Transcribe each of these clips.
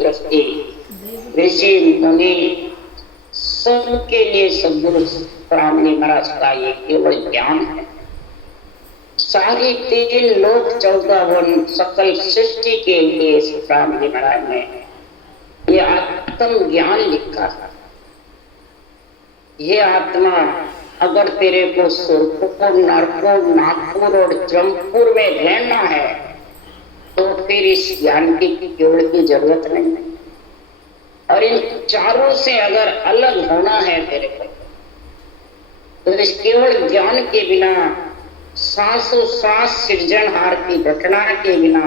गृहस्थी, ऋषि मुनि सबके लिए सद्गुरु रामजी महाराज का ये केवल ज्ञान है। सारी 3 लोक 14 वन सकल सृष्टि के लिए रामजी महाराज ने ये आत्म ज्ञान लिखा था। ये आत्मा अगर तेरे को सुरपुर, नरपुर, नागपुर और जमपुर में रहना है तो फिर इस ज्ञान की केवल की जरूरत नहीं है। और इन चारों से अगर अलग होना है तेरे को तो इस केवल ज्ञान के बिना, सांसों सांस सृजनहार की घटना के बिना,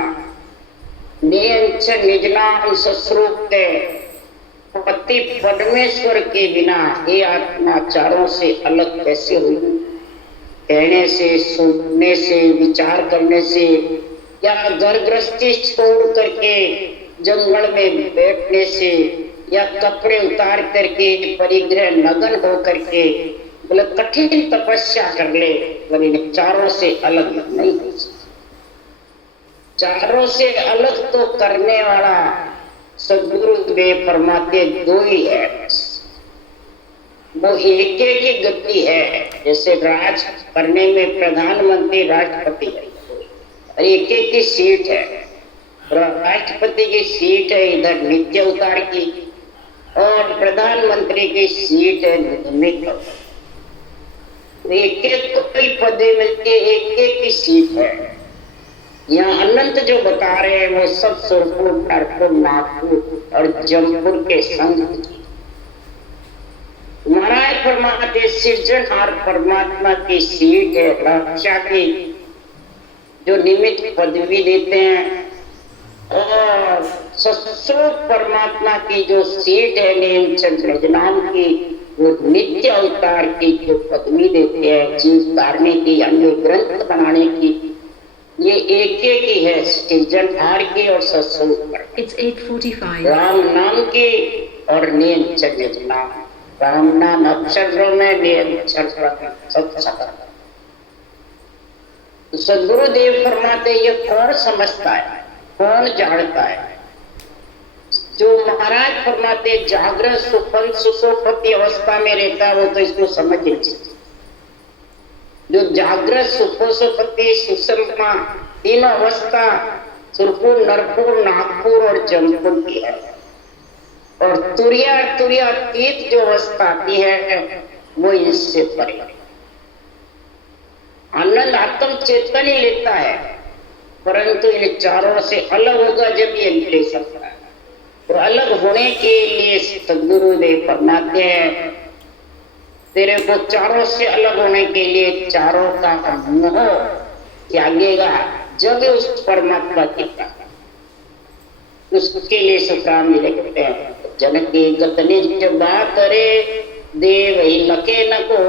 नियंचन निजनाम सस्वरूप के पति परमेश्वर के बिना ये आत्मा चारों से अलग कैसे हुई? कहने से, सुनने से, विचार करने से, या घर गृहस्थी छोड़ करके जंगल में बैठने से, या कपड़े उतार करके परिग्रह नग्न हो करके बोले कठिन तपस्या कर ले, बोले इन चारों से अलग नहीं हो सकता। चारों से अलग तो करने वाला सद्गुरुदेव परमात्मा 2 ही है। वो एक ही गति है। जैसे राज करने में प्रधानमंत्री राष्ट्रपति है, एक ही सीट है। राष्ट्रपति की सीट है इधर नित्य अवतार की, और प्रधानमंत्री की सीट है निमित्त। एक एक कोई पदे मिलके एक की सीट है। यहाँ अनंत जो बता रहे हैं वो सब सुरपुर, नरपुर, नागपुर और जमपुर के संग। महाराज परमात्मा सृजनहार परमात्मा की सीट है। रक्षा की जो निमित्त पदवी देते हैं, और सस्वरूप परमात्मा की जो सीट है नियंत्रण की, वो नित्य अवतार की जो पदवी देते हैं, जीव तारने की, अन्य ग्रंथ बनाने की, ये एक ही है, सृजनहार की और सस्वरूप। It's 8:45. राम नाम की और नियंत्रण नाम। राम नाम अक्षरों में, नियंत्रण सद्गुरुदेव फरमाते ये कौन समझता है, कौन जानता है? जो महाराज फरमाते जागृत सुपन सुसोपति अवस्था में रहता है वो तो इसको समझ नहीं सकता। जो जागृत सुपोसोपति सुषमा 3 अवस्था सुरपुर, नरपुर, नागपुर और जमपुर की है, और तुर्यातीत जो अवस्था आती है वो इससे परे। आनंद आत्म चेतन ही लेता है, परंतु इन चारों से अलग होगा जब ये ले सकता है। तो अलग होने के लिए सद्गुरुदेव फरमाते हैं तेरे को चारों से अलग होने के लिए चारों का मोह त्यागेगा जब उस परमात्मा की प्राप्ति। उसके लिए सुखराम जी लिखते हैं जनकी गत निज बात रे देव ही लके न को,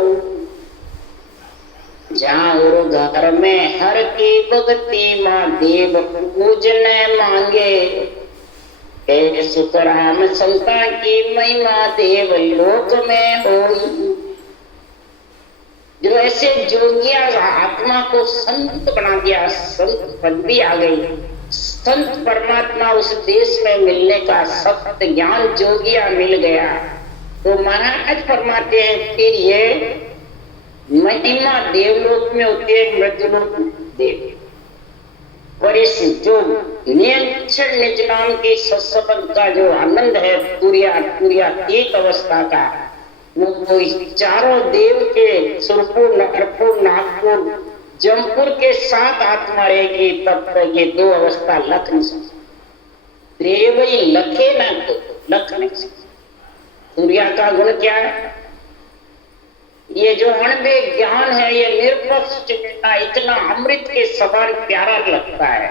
जहाँ और घर में हर की भक्ति माँ देव पूजन मांगे। सुखराम संतान की महिमा देव लोक में होई। जो ऐसे जोगिया आत्मा को संत बना दिया, संत पदवी आ गई, संत परमात्मा उस देश में मिलने का सत्य ज्ञान जोगिया मिल गया, तो महाराज फरमाते हैं फिर ये महिमा देवलोक में होती है, मृत्युलोक देव। और इस जो नियंत्रण निज नाम की सत्संग का जो आनंद है तुर्यातीत अवस्था का, वो इस चारों देव के सुरपुर, नरपुर, नागपुर, जमपुर के साथ आत्मा रहेगी, तब तक ये 2 अवस्था लख नहीं सकती। देव ही लखे ना तो लख नहीं सकती। तुर्या का गुण क्या है? ये जो अणबे ज्ञान है, ये निरपक्ष चिंता इतना अमृत के समान प्यारा लगता है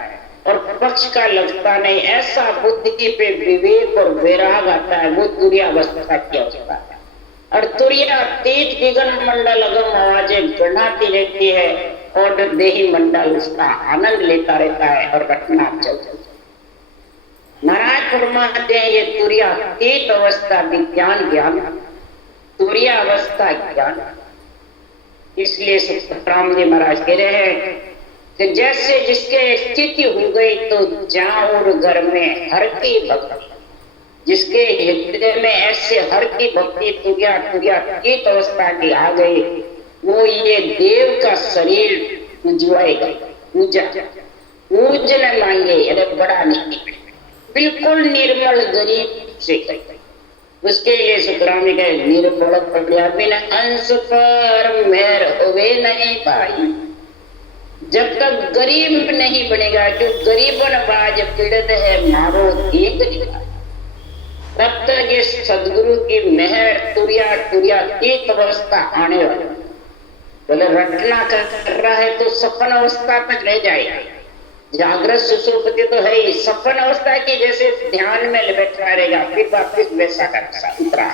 और पक्ष का लगता नहीं। ऐसा बुद्धि पे विवेक और वैराग आता है, वो तुर्यावस्था की अवस्था है। और तुर्यातीत विघन मंडल अगम आवाजें गढ़ाती रहती है और देही मंडल उसका आनंद लेता रहता है और घटना चलती। महाराज फरमाते हैं ये तुर्यातीत अवस्था विज्ञान ज्ञान, तुर्या अवस्था ज्ञान। इसलिए राम जी महाराज कह रहे हैं कि जैसे जिसके स्थिति हो गई तो जहाँ और घर में हर की भक्ति, जिसके हृदय में ऐसे हर की भक्ति तुरिया तुरिया चित अवस्था की आ गई, वो ये देव का शरीर पूजवाएगा। पूजा पूजन मांगे, अरे बड़ा नहीं, बिल्कुल निर्मल गरीब से कहे। उसके लिए शुक्रामी कहे निर्मल प्रज्ञा बिन अंश पर मेहर होवे नहीं पाई। जब तक गरीब नहीं बनेगा, जो गरीबन बाज पीड़ित है मारो एक निकाल, तब तक ये सदगुरु की मेहर तुरिया तुरिया एक अवस्था आने वाली। बोले रटना कर रहा है तो सपन अवस्था तक रह जाएगा। जागृत सुसुप्ति तो है ही, सपन अवस्था की जैसे ध्यान में बैठा रहेगा, फिर वापिस वैसा का उतरा।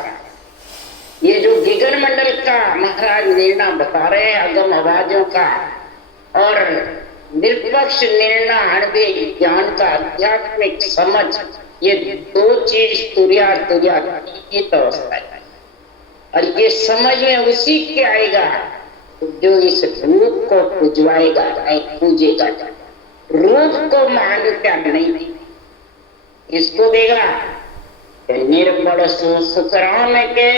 ये जो गगन मंडल का महाराज निर्णय बता रहे हैं, अगम आवाजों का और निष्पक्ष निर्णय अणवे ज्ञान का आध्यात्मिक समझ, ये दो चीज तुरिया तुरिया की अवस्था है। और ये समझ में उसी के आएगा जो इस रूप को पूजवाएगा, नहीं पूजेगा। रूप को मांगता नहीं, इसको देगा। निर्बल सुखराम के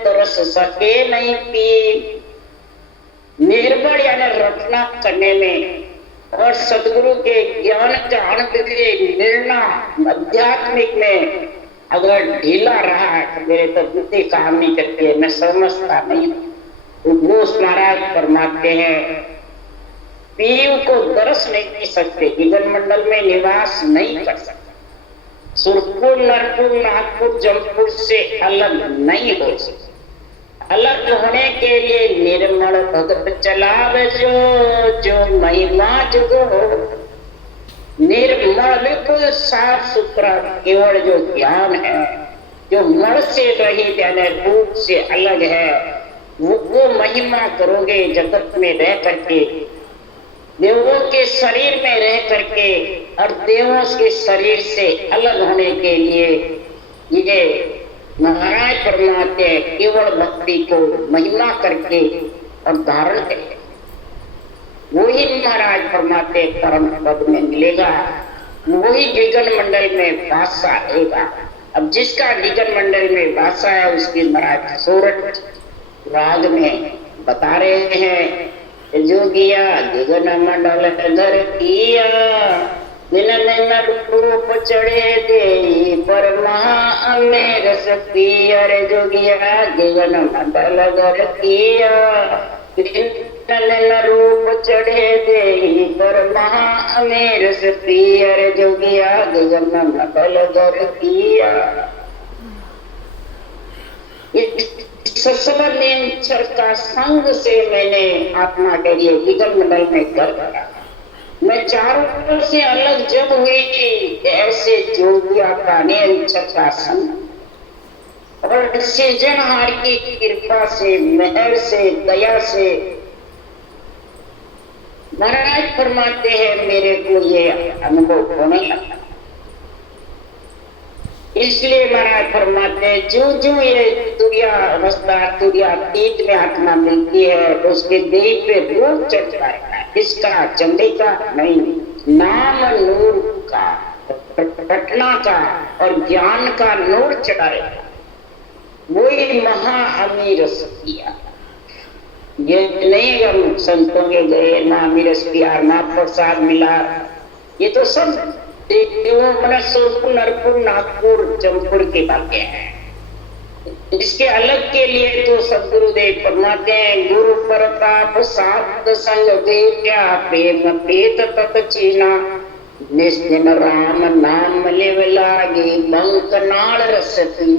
तरस सके नहीं पी। निर्बल यानी रचना करने में और सदगुरु के ज्ञान का निर्णय आध्यात्मिक में अगर ढीला रहा है तो मेरे तो बुद्धि काम नहीं करती है, मैं समझता नहीं। घोष महाराज फरमाते हैं पीव को दरस नहीं दे सकते, गगन मंडल में निवास नहीं कर सकते। सुरपुर नरपुर नागपुर जमपुर से अलग नहीं हो सकते। अलग होने के लिए निर्मल भगत चलावे जो महिमा जुगो हो। निर्मल बिल्कुल साफ सुथरा केवल जो ज्ञान है, जो मल से रहित यानी रूप से अलग है, वो महिमा करोगे जगत में रह करके, देवों के शरीर में रह करके और देवों के शरीर से अलग होने के लिए ये महाराज फरमाते हैं केवल भक्ति को महिमा करके और धारण करके वही महाराज फरमाते परम पद में मिलेगा, वही गगन मंडल में वासा रहेगा। अब जिसका गगन मंडल में वासा है उसकी महाराज सोरठ राग में बता रहे हैं, जोगिया गगन मंडल धर किया दिन में रूप चढ़े दे पर महामेर शक्ति। अरे जोगिया गगन मंडल धर किया दिन में रूप चढ़े दे पर महामेर शक्ति। अरे जोगिया गगन मंडल धर किया। सत्संग का संग से मैंने आत्मा के लिए गगन मंडल में कर करा। मैं चारों से अलग जब हुई ऐसे जोगिया का निरंतर का संग और सृजनहार की कृपा से, मेहर से, दया से महाराज फरमाते हैं मेरे को ये अनुभव होने लगा। इसलिए महाराज फरमाते हैं जो जो ये तुरिया अवस्था तुरिया तीत में आत्मा मिलती है उसके देह पे रूप चढ़ता है। इसका चंडे का नहीं, नाम नूर का, घटना का और ज्ञान का नूर चढ़ा रहेगा। वही महा अमीर सतिया। ये नहीं हम संतों के गए ना अमीर सतिया ना प्रसाद मिला, ये तो सब सोनपुर नरपुर नागपुर जमपुर की बातें हैं। इसके अलग के लिए तो सदगुरुदेव फरमाते हैं गुरु प्रताप साध संग देव्या प्रेम प्रेत तत चीना निस्दिन राम नाम लेव लागे बंक नाल रसती।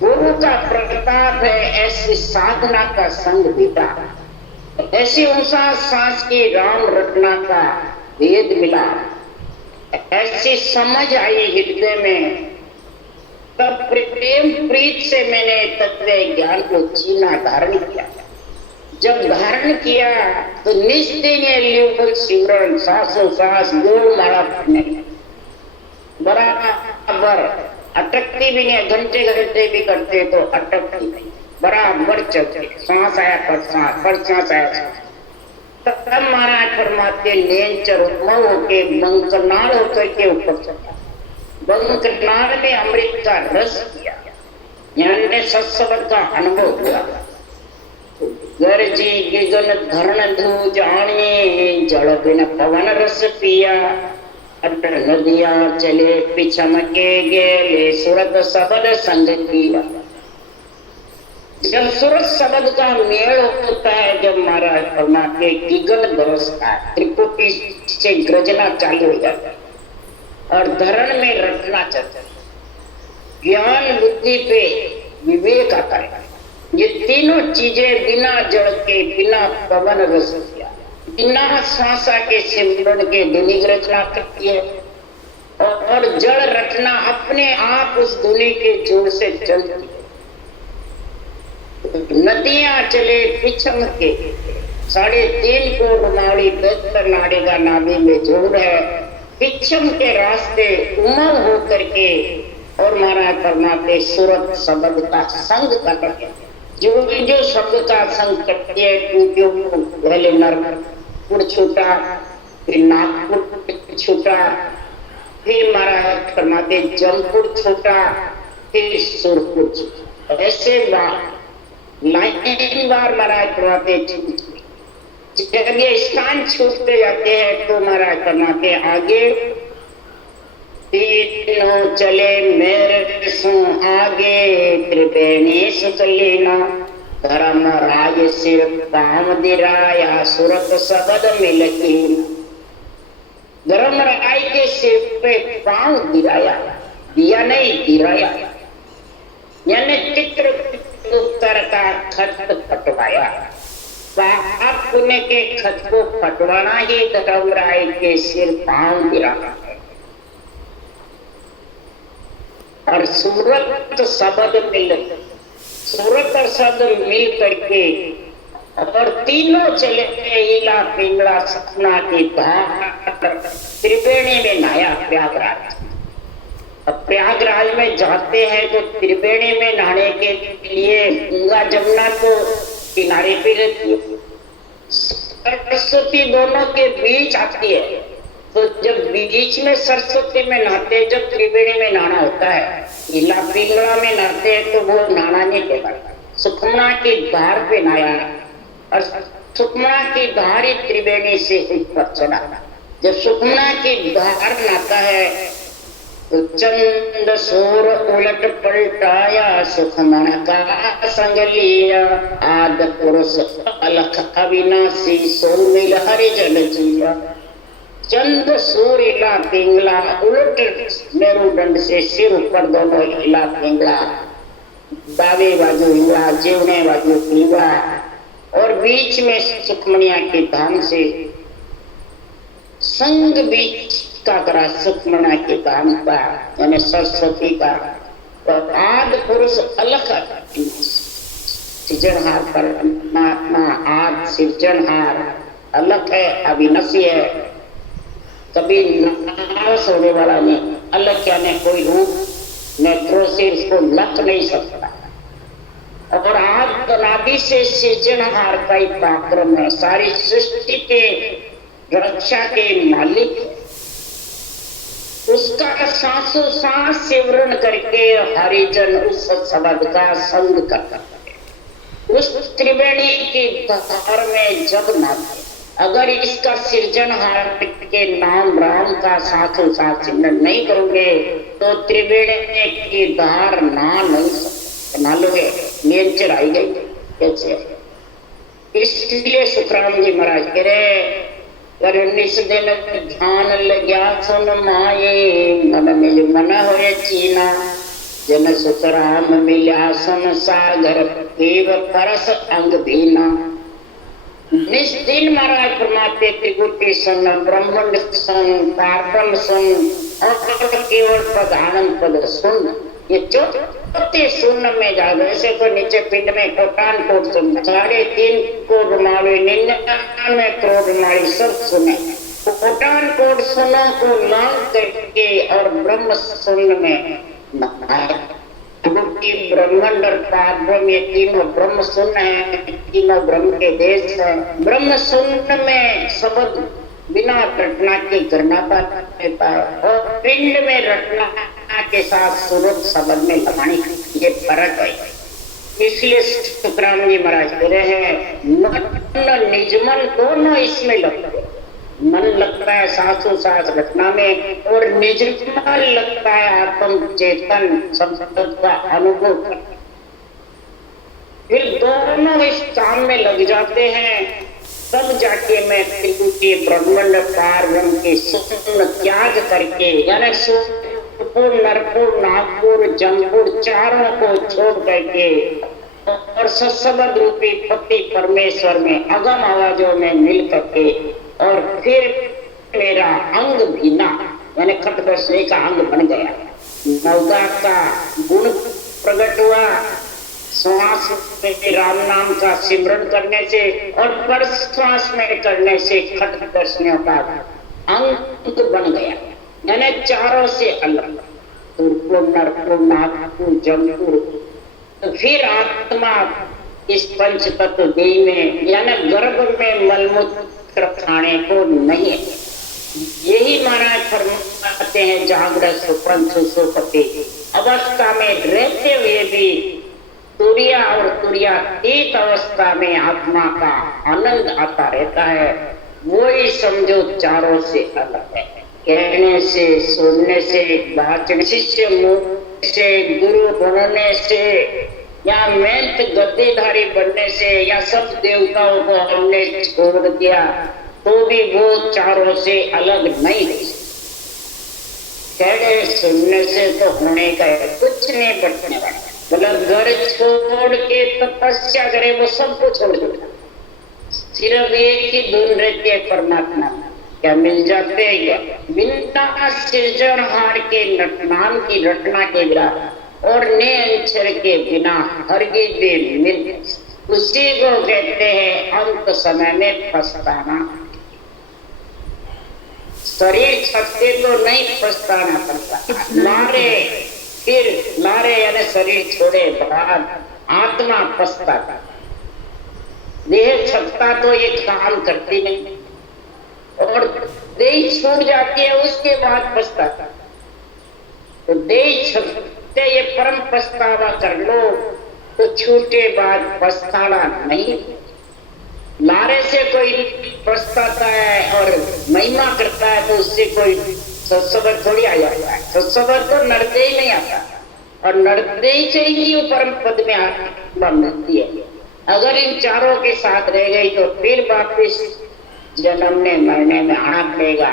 गुरु का प्रताप है, ऐसी साधना का संग बीता, ऐसी ऊंचा सांस की राम रटना का वेद मिला, ऐसी समझ आई हृदय में, तब प्रेम प्रीत से मैंने तत्व ज्ञान को चीना धारण किया। जब धारण किया तो निस्दिन सिमरन सांसों सांस गोल मारा बराबर अटकती भी नहीं, घंटे घंटे भी करते तो अटकती नहीं, बराबर चलते, सांस आया पर सांस आया। तब महाराज फरमाते लेंचर होके मंकनाल होकर के ऊपर चढ़ा। बंकनाल में अमृत का रस किया, यानी सत्संग का अनुभव किया। गरजी गिगन धरण धू जाने, जल बिन पवन रस पिया। अटर नदियां चले पिछमके गेले, सूरत सबद संग किया। जब सूरत शब्द का मेल होता है, जब महाराज परमा के गिगन बरसता है, त्रिपुटी से गर्जना चालू हो जाता है और धरण में रटना चलता है, ज्ञान बुद्धि पे विवेक आता है। ये तीनों चीजें बिना जड़ के, बिना पवन रस किया, बिना श्वासा के सिमरन के धुनि रचना करती है। और जड़ रटना अपने आप उस धुनि के जोर से चलती है। नदियां चले पिछम के, 3.5 को रुमाली बेहतर नाड़े का नाभि में जोड़ है। पिछम के रास्ते उमंग होकर के और महाराज परमात्मा सूरत शब्द का संग कर रहे हैं। जो शब्द का संग करती है, टूटियों को पहले नरपुर छूटा, फिर नागपुर छूटा, फिर महाराज परमात्मा जमपुर छूटा, फिर सुरपुर छूटा। ऐसे लाइन बार महाराज परमात्मा जब ये स्थान छूटते जाते हैं तो महाराज परमात्मा आगे तीनों चले मेरे सु आगे, त्रिवेणी सुकलीना धर्म राय सिर काम दिराया, सूरत शब्द मिलकीन। धर्म राय के सिर पे पांव गिराया, दिया नहीं गिराया, यानी चित्र उत्तर का खत फटवाया। पाप पुण्य के खत को फटवाना ही धर्म राय के सिर पांव गिराना है। और सूरत शब्द मिल, सूरत और शब्द मिल करके और तीनों चले इला पिंगला सपना की धार त्रिवेणी में नहाया प्रयागराज। अब प्रयागराज में जाते हैं तो त्रिवेणी में नहाने के लिए गंगा जमुना तो किनारे पे रहती है, सरस्वती दोनों के बीच आती है। तो जब बीच में सरस्वती में नहाते, जब त्रिवेणी में नहाना होता है, इला पिंगला में नहाते हैं तो वो नहाना नहीं कहलाता, सुखमना की धार पे नहाया और सुखमना की धार ही त्रिवेणी से ऊपर चढ़ा। जब सुखमना की धार नहाता है तो चंद सूर उलट पलटाया, सुखमन का संग लिया, आद पुरुष अलख अविनाशी, सोल मिल हरिजन जिया। चंद सूर इला पिंगला उलट मेरुदंड से सिर ऊपर दोनों इला पिंगला, दावे बाजू हुआ, जीवने बाजू हुआ और बीच में सुखमनिया के धाम से संग बीच का करा सुखमना के धाम का, यानी सरस्वती का। तो आद पुरुष अलख सृजनहार परमात्मा, आद सृजनहार अलख है, अविनाशी है, कभी नाश होने वाला नहीं। अलग क्या ने कोई रूप नेत्रों से इसको लग नहीं सकता। और आद अनादि से सृजनहार का ही पराक्रम है, सारी सृष्टि के रक्षा के मालिक है। उसका सांसों सांस सिमरन करके हरिजन उस शब्द का संग करता है। उस त्रिवेणी की धार में जब नाते, अगर इसका सृजनहार के नाम राम का साथों साथ सिमरन नहीं करोगे तो त्रिवेणी की धार ना नहीं सकते, ना लोगे नियंचर आई गई कैसे। इसलिए सुखराम जी महाराज कह रहे, निस दिन ध्यान लग्या सुन माये, मन मिल मन होए चीना, जन सुख राम मिल्या सन सागर, देव परस अंग भीना। निस दिन महाराज परमात्मा त्रिगुटी सन, ब्रह्मांड सन, पारब्रह्म सन और केवल प्रधानम पद सुन। ये चौथे शून्य में जा गए। ऐसे तो नीचे पिंड में कोटान कोट सुन, 3.5 करोड़ रुमाली, 99 करोड़ रुमाली सब सुने। कोटान कोट सुनो को लाल करके और ब्रह्म शून्य में ब्रह्मांड और पारब्रह्म, ये तीनों ब्रह्म शून्य है, तीनों ब्रह्म के देश है। ब्रह्म शून्य में शब्द बिना रटना के करना पाता है और पिंड में रटना के साथ सूरत शब्द में लगाने ये फर्क है। इसलिए सुखराम जी महाराज कह रहे हैं मन निजमन दोनों इसमें लगते हैं। मन लगता है सासु सास घटना में और निजमन लगता है आत्म चेतन संपद का अनुभव करना। फिर दोनों इस काम में लग जाते हैं, तब जाके मैं के ब्रह्मांड पार ब्रह्म के सुन त्याग करके यानी सुरपुर नरपुर नागपुर जमपुर चारों को छोड़ करके और सत्संग रूपी पति परमेश्वर में अगम आवाजों में मिल करके और फिर मेरा अंग भीना यानी खटकसने का अंग बन गया। नवदा का गुण प्रकट हुआ श्वास में राम नाम का सिमरन करने से और पर श्वास में करने से खटकसने का अंग बन गया। यानी चारों से अलग तुरपुर नरपुर नागपुर जमपुर। तो फिर आत्मा इस पंच तत्व देह में यानी गर्भ में मलमूत्र खाने को नहीं है। यही महाराज फरमाते हैं जागृत सुपन सुसुप्ति अवस्था में रहते हुए भी तुरिया और तुरियातीत अवस्था में आत्मा का आनंद आता रहता है। वो ही समझो चारों से अलग है। कहने से सुनने से वाचन शिष्य मुख से गुरु बनने से या मेंत गद्दीधारी बनने से या सब देवताओं को हमने छोड़ दिया तो भी वो चारों से अलग नहीं है। कहने सुनने से तो होने का है, कुछ नहीं बटने वाला। मतलब घर छोड़ के तपस्या करे वो सबको छोड़ देता, सिर्फ एक ही धुन रहती है परमात्मा। क्या मिल जाते हैं क्या? बिना सृजनहार के नाम की रटना के बिना और ने अक्षर के बिना हरगिज भी मिल उसी को कहते हैं अंत समय में पछताना। शरीर छटके तो नहीं पछताना पड़ता, लारे फिर लारे यानी शरीर छोड़े बाद आत्मा पछताता। देह छटता तो ये काम करती नहीं और देह छूट जाती है उसके बाद पछताता। तो देह छूटते ये परम पछतावा कर लो तो छूटे बाद पछताना नहीं। लारे से कोई पछताता है और महिमा करता है तो उससे कोई सत्सबर थोड़ी आ जाता है। सत्सबर तो नरते ही नहीं आता और नरते ही से ही वो परम पद में आत्मा मिलती है। अगर इन चारों के साथ रह गई तो फिर वापिस जन्मने मरने में आना पड़ेगा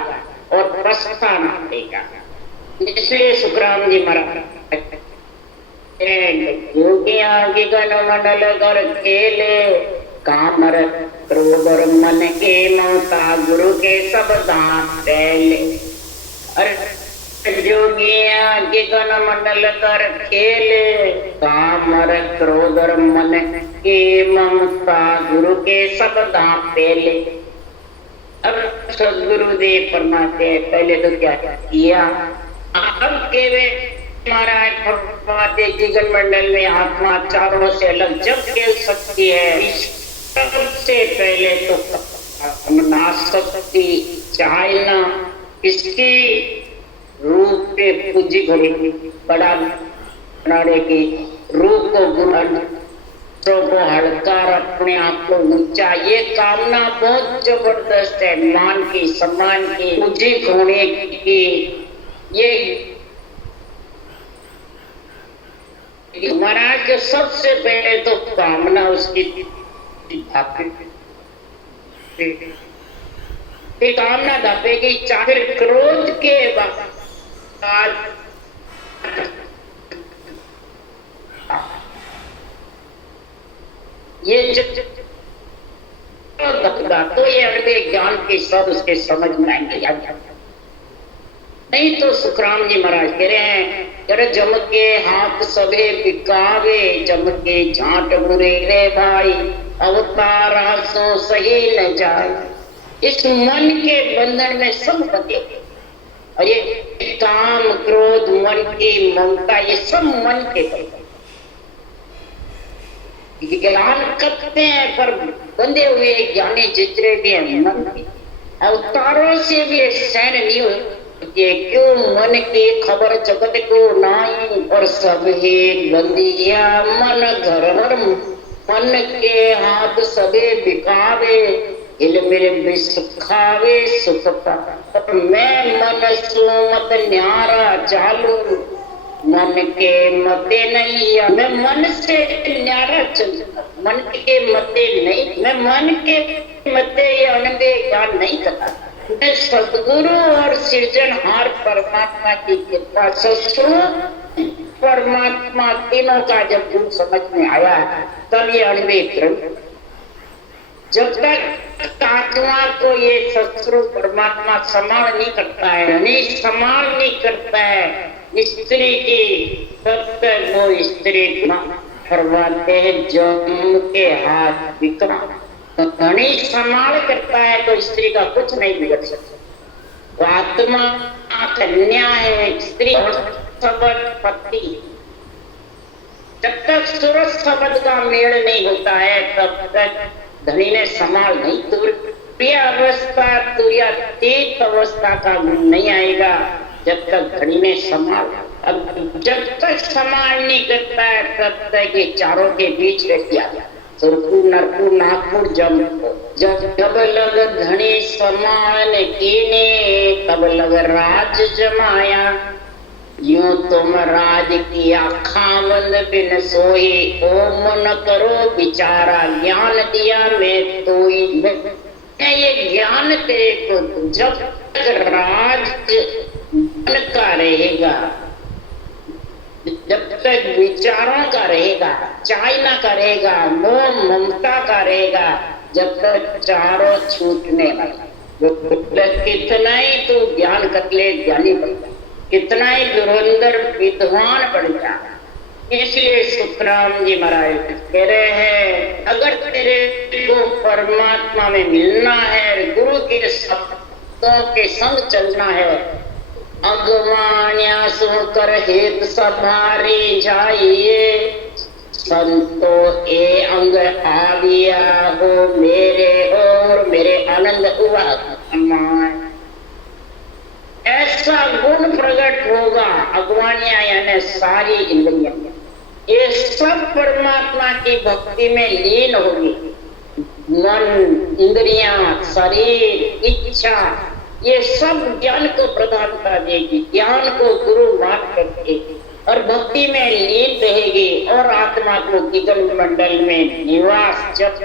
और पछताना पड़ेगा। इसलिए सुखराम जी महाराज योगिया की गण मंडल कर खेले कामर क्रोध और मन के ममता गुरु के सब दांत पहले। अरे जोगिया के गण मंडल कर खेले कामर क्रोध और मन के ममता गुरु के सब दांत पहले। अब सदगुरुदेव फरमाते पहले तो क्या किया, अब के वे महाराज फरमाते जीवन मंडल में आत्मा चारों से अलग जब खेल सकती है। सबसे पहले तो नाशक्ति चाहना इसकी रूप पे पूजी घड़ी बड़ा बनाने की रूप को को हड़कार अपने आप को ऊंचा, ये कामना बहुत जबरदस्त है। मान की सम्मान की पूजी होने की ये महाराज के सबसे पहले तो कामना उसकी कामना दापेगी चाहे क्रोध के बाद ये तो ये अगले ज्ञान के सब उसके समझ में आएंगे। नहीं तो सुखराम जी महाराज कह रहे हैं जरा जम के हाथ सबे बिकावे जम के झांट बुरे रे भाई अवतारा सो सही न जाए। इस मन के बंधन में सब बंधे और ये काम क्रोध मन की ममता ये सब मन के ज्ञान करते हैं पर बंधे हुए ज्ञानी जितने भी हैं मन के अवतारों से भी सहन नहीं ये क्यों मन की खबर जगत को नाई, और सब ही बंदिया मन घर मन के हाथ सबे बिकावे, हिल मेरे विष खावे सुख पा। मैं मन सु मत न्यारा चालू, मन के मते नहीं, मैं मन से न्यारा चलता, मन के मते नहीं, मैं मन के मते अनबे ज्ञान नहीं करता। मैं सदगुरु और सृजनहार परमात्मा की कृपा से परमात्मा तीनों का जब गुण समझ में आया तब ये अनबे। जब तक आत्मा को ये सत्स्वरूप परमात्मा संभाल नहीं करता है, नहीं संभाल नहीं करता है स्त्री की, तब तक वो स्त्री करवाते हैं जम के हाथ विक्रा। नहीं संभाल करता है तो स्त्री का कुछ नहीं बिगड़ सकता। वो आत्मा कन्या है, स्त्री शब्द पति। जब तक सूरज शब्द का मेल नहीं होता है तब तक धनी ने संभाल नहीं। तुरीय अवस्था, तुरीयातीत अवस्था का गुण नहीं आएगा जब तक धनी ने संभाल। अब जब तक संभाल नहीं करता है तब तक ये चारों के बीच रह गया। सुरपुर नरपुर नागपुर जब लग धनी समान कीने, तब लग राज जमाया। यूं तुम राज किया खामंद बिन सोई, ओम न करो विचारा ज्ञान दिया मैं तोई। ये ज्ञान तेरे को जब तक राज का रहेगा, जब तक विचारों का रहेगा, चाइना का रहेगा, मोह ममता का रहेगा, जब तक चारों छूटने वाला। कितना ही तू ज्ञान कर ले ज्ञानी बन जा, कितना ही धुरंधर विद्वान बन जा। इसलिए सुखराम जी महाराज कह रहे हैं, अगर तेरे को परमात्मा में मिलना है, गुरु के शब्दों के संग चलना है, अगवान्या सुकर हेत सभारे जाइए, संतो ए अंग आविया हो मेरे और मेरे आनंद हुआ अमान। ऐसा गुण प्रकट होगा। अगवानिया यानी सारी इंद्रियां, ये सब परमात्मा की भक्ति में लीन होगी। मन, इंद्रियां, शरीर, इच्छा, ये सब ज्ञान को प्रधानता देगी, ज्ञान को गुरु मान करके और भक्ति में लीन रहेगी और आत्मा को गगन मंडल में निवास जब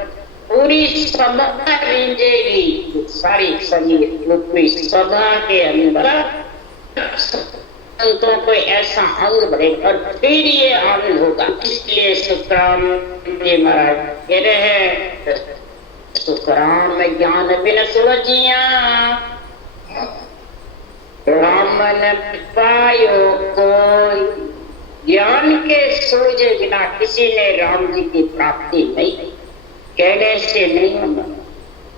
पूरी सभा रींजेगी, सारी शरीर रूपी सभा के अंदर संतों को ऐसा अंग बढ़ेगा और फिर ये आनंद होगा। इसलिए सुखराम जी महाराज कह रहे हैं, सुखराम ज्ञान बिन सुलझिया, राम न पायो कोई। ज्ञान के सूझे बिना किसी ने राम जी की प्राप्ति नहीं, कहने से नहीं होगा,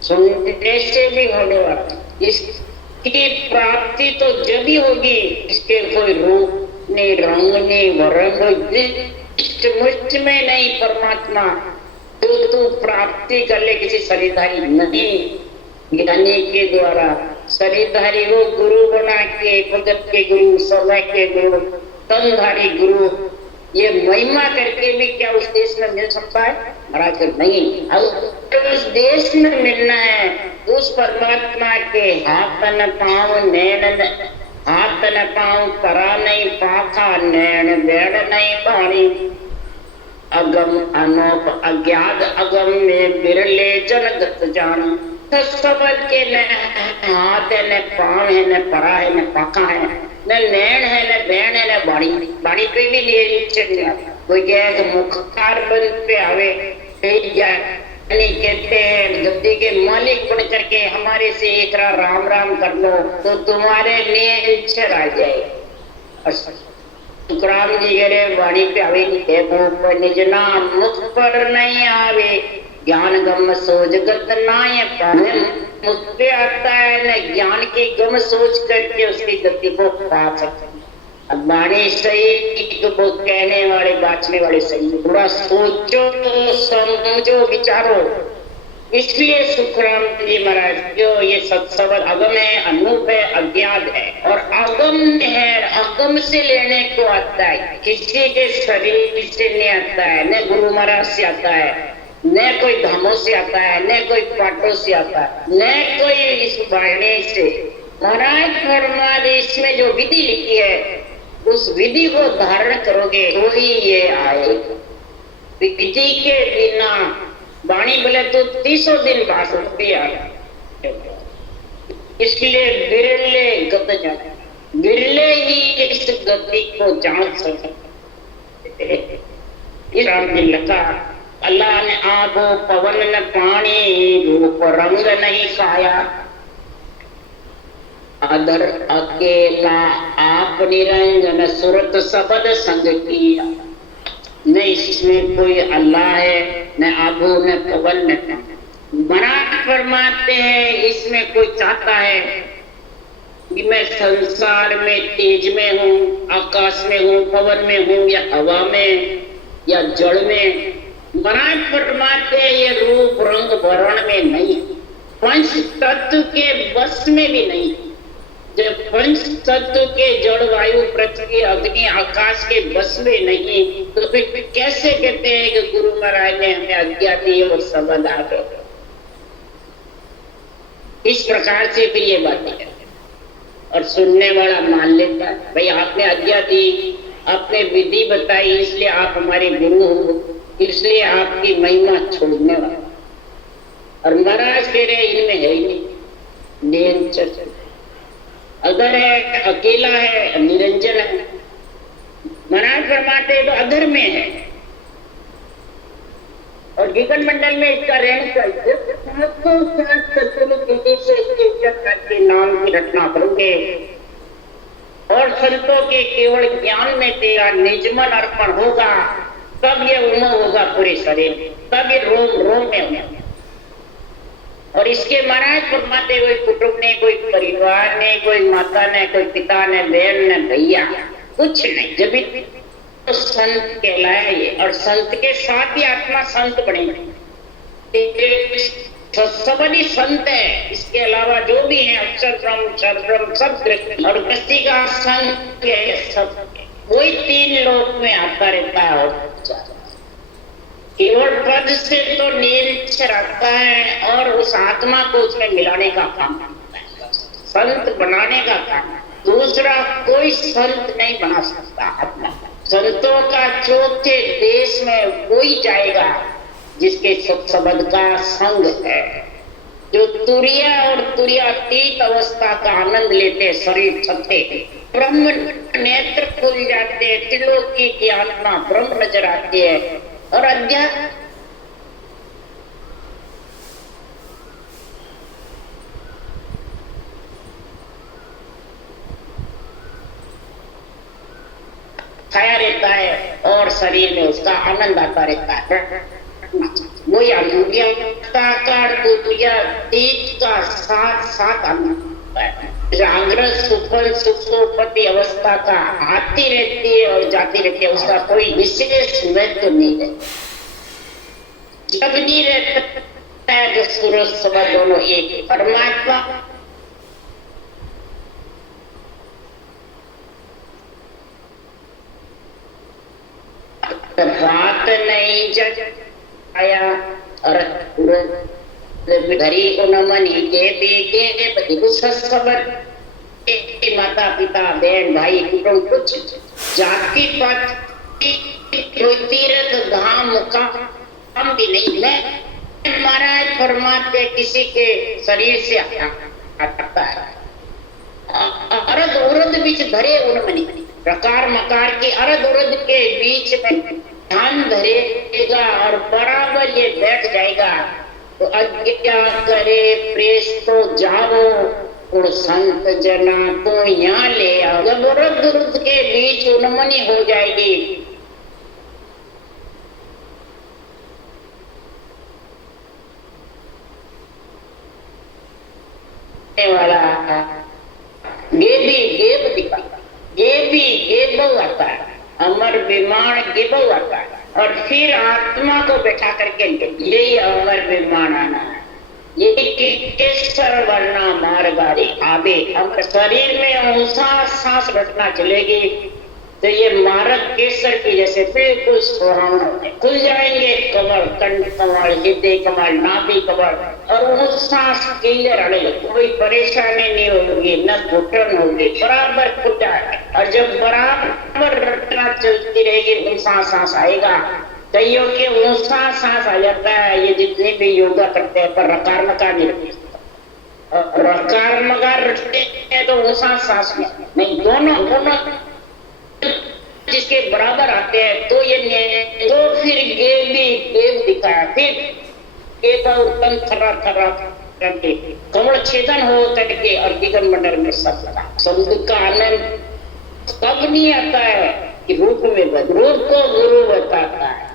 सुनने से भी होने वाला। इसकी प्राप्ति तो जब ही होगी इसके कोई रूप नहीं, रंग नहीं, वर्ण मुझ में नहीं। परमात्मा तो तू प्राप्ति कर ले किसी शरीरधारी नहीं, ज्ञानी के द्वारा। शरीरधारी वो गुरु बना के, भगत के गुरु, समय के गुरु, तनधारी गुरु, ये महिमा करके भी क्या उस देश में मिल सकता है? महाराज नहीं। अब उस देश में मिलना है उस परमात्मा के हाथ न पाँव नैन, हाथ न पाँव करा नहीं पाखा, नैन बैड नहीं पानी। अगम अनोप अज्ञात अगम में बिरले जनगत जान। सबल के न हाथ है, न पाँव है, न परा है, न पाखा है, न नैन है, न बैन है, न बाणी। बाणी पे भी लिए कोई कहे मुखकार बन पे आवे, कहते हैं गद्दी के मालिक बन करके हमारे से एक राम राम कर लो तो तुम्हारे लिए इच्छा आ जाए। सुखराम जी कह रहे वाणी पे आवे निज नाम मुख पर नहीं आवे, ज्ञान गम सोच गत नाय पावे। मुख पे आता है न ज्ञान की गम सोच करके उसकी गति को पा सकते। अब वाणी सही तो वो कहने वाले बांटने वाले सही। थोड़ा सोचो, समझो, विचारो, इसलिए सुखराम जी महाराज जो ये सत्सवद अगम है, अनूप है, अज्ञात है और अगम है, अगम से लेने को आता है, किसी के शरीर से नहीं आता है, न गुरु महाराज से आता है, न कोई धामों से आता है, न कोई पाठों से आता है, न कोई इस वाणी से। महाराज फरमाते इसमें जो विधि लिखी है उस विधि को धारण करोगे तो ही ये आएगा। विधि के बिना वाणी बोले तो 300 दिन बाद सकती है। इसलिए बिरले गत जाने, बिरले ही इस गति को जान सकते। इस राम जी लगा अल्लाह ने आबो पवन न पानी रूप रंग नहीं खाया, अधर अकेला आप निरंजन सुरत सबद संग किया। न इसमें कोई अल्लाह है, न आबू, न पवन, न मराठ फरमाते हैं इसमें कोई चाहता है कि मैं संसार में तेज में हूँ, आकाश में हूँ, पवन में हूँ या हवा में या जड़ में। मराठ फरमाते हैं ये रूप रंग वर्ण में नहीं, पंच तत्व के बस में भी नहीं। जब पंच तत्व के जड़ वायु पृथ्वी अग्नि आकाश के बस में नहीं तो फिर कैसे कहते हैं कि गुरु महाराज ने हमें आज्ञा दी और सबद आ गए। इस प्रकार से फिर ये बातें है और सुनने वाला मान लेता है भाई आपने आज्ञा दी, आपने विधि बताई, इसलिए आप हमारे गुरु हो, इसलिए आपकी महिमा छोड़ने वाला। और महाराज कह रहे इनमें है ही नहीं, निरंजन अधर है, अकेला है, निरंजन है। महाराज फरमाते तो अधर में है और जीवन मंडल में इसका रहन करके नाम की रचना करोगे और संतों के केवल ज्ञान में तेरा निजमन अर्पण होगा, तब ये उमंग होगा पूरे शरीर में, तब ये रोम रोम में होगा। और इसके महाराज फरमाते कोई कुटुंब ने, कोई परिवार ने, कोई माता ने, कोई पिता ने, बहन ने, भैया कुछ नहीं, जब तो संत कहलाया ये। और संत के साथ ही आत्मा संत बनेगी, सबद ही संत है। इसके अलावा जो भी है अक्षर ब्रह्म, क्षर ब्रह्म सब कृष्ण और कृष्ण का संत है, सब वही 3 लोक में आता रहता है। और केवल पद से तो निरंतर आता है और उस आत्मा को उसमें मिलाने का काम करता है, संत बनाने का काम। दूसरा कोई संत नहीं बना सकता आत्मा। संतों का चौथे देश में कोई जाएगा जिसके शब्द का संग है, जो तुरिया और तुरियातीत अवस्था का आनंद लेते, शरीर छते, ब्रह्म नेत्र खुल जाते, त्रिलोकी की आत्मा ब्रह्म नजर आती है। और अध्यात्म छाया रहता है और शरीर में उसका आनंद आता रहता है। वही अनुभूतियां का साथ साथ आनंद है। जागृत सुफल सुखोपति अवस्था का आती रहती है और जाती रहती है, उसका कोई विशेष महत्व नहीं है। जब नहीं रहता है जो सूरज सुबह दोनों एक परमात्मा रात नहीं जग आया और घरी को नमन ही के माता पिता बहन भाई कुटुंब कुछ जाति पाति कोई तीर्थ धाम मुकाम भी नहीं है। महाराज फरमाते किसी के शरीर से आता है अरद उरद बीच धरे उन्मनी, प्रकार मकार के अरद उरद के बीच में ध्यान धरेगा और बराबर ये बैठ जाएगा। तो आज्ञा करे प्रेस तो जाओ और संत जना तो यहाँ ले आओ। जब उरद उरद के बीच उन्मनी हो जाएगी वाला गेबी गेब दिखाता, गेबी गेबो आता है, अमर विमान गेबो आता है। और फिर आत्मा को बैठा करके यही अमर विमान आना है। ये केसर वर्णा मार्गारी आबे। अगर शरीर में ऊंचा सांस रटना चलेगी तो ये मार्ग केसर की जैसे बिल्कुल सुहावना खुल जाएंगे, कमर, कंठ कमर, हृदय कमर, नाभि कमर, और वो सांस क्लियर आने, कोई परेशानी नहीं होगी, न घुटन होगी, बराबर खुल जाए। और जब बराबर रटना चलती रहेगी ऊंचा सांस आएगा। कईयों के ऊंचा सांस आ जाता है, ये जितने भी योगा करते हैं पर रकार मकार नहीं रखते, रकार मकार रखते हैं तो ऊंचा सांस नहीं, दोनों जिसके बराबर आते हैं तो ये तो फिर गेव दिखाया, फिर उत्पन्न थरा थरा करके कमल छेदन हो करके और दिगन मंडल में शब्द का आनंद सब नहीं आता है कि रूप में रूप को गुरु बताता है।